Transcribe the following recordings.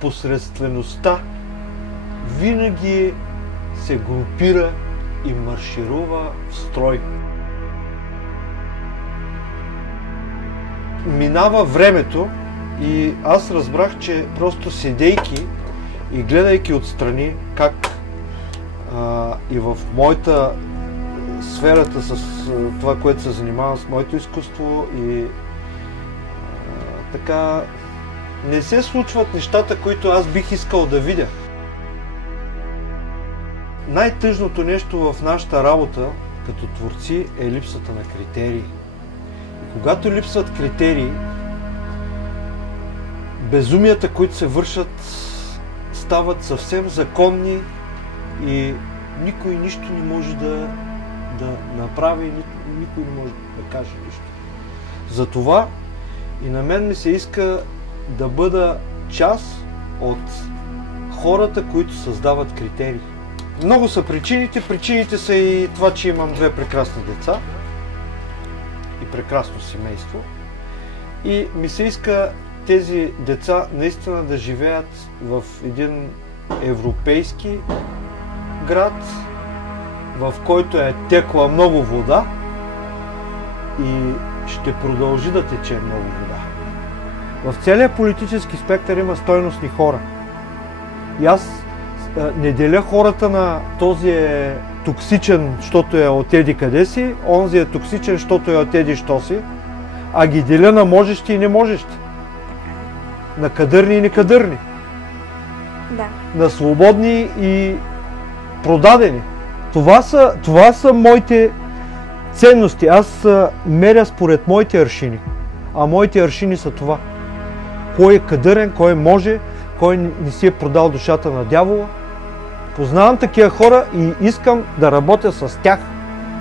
Посредствеността винаги се групира и марширува в строй. Минава времето и аз разбрах, че просто седейки и гледайки отстрани как и в моята сферата с това, което се занимава с моето изкуство и така не се случват нещата, които аз бих искал да видя. Най-тъжното нещо в нашата работа като творци е липсата на критерии. И когато липсват критерии, безумията, които се вършат, стават съвсем законни и никой нищо не може да направи, никой не може да каже нищо. Затова и на мен ми се иска да бъда част от хората, които създават критерии. Много са причините. Причините са и това, че имам две прекрасни деца и прекрасно семейство. И ми се иска тези деца наистина да живеят в един европейски град, в който е текла много вода и ще продължи да тече много вода. В целия политически спектър има стойностни хора. И аз не деля хората на този е токсичен, защото е от еди къде си, онзи е токсичен, защото е от еди що си, а ги деля на можещи и неможещи. На кадърни и некадърни. Да. На свободни и продадени. Това са моите ценности. Аз меря според моите аршини. А моите аршини са това. Кой е кадърен, кой може, кой не си е продал душата на дявола. Познавам такива хора и искам да работя с тях.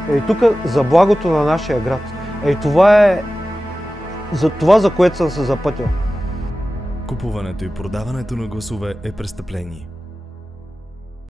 Ей тук за благото на нашия град. Ей това е за което съм се запътил. Купуването и продаването на гласове е престъпление.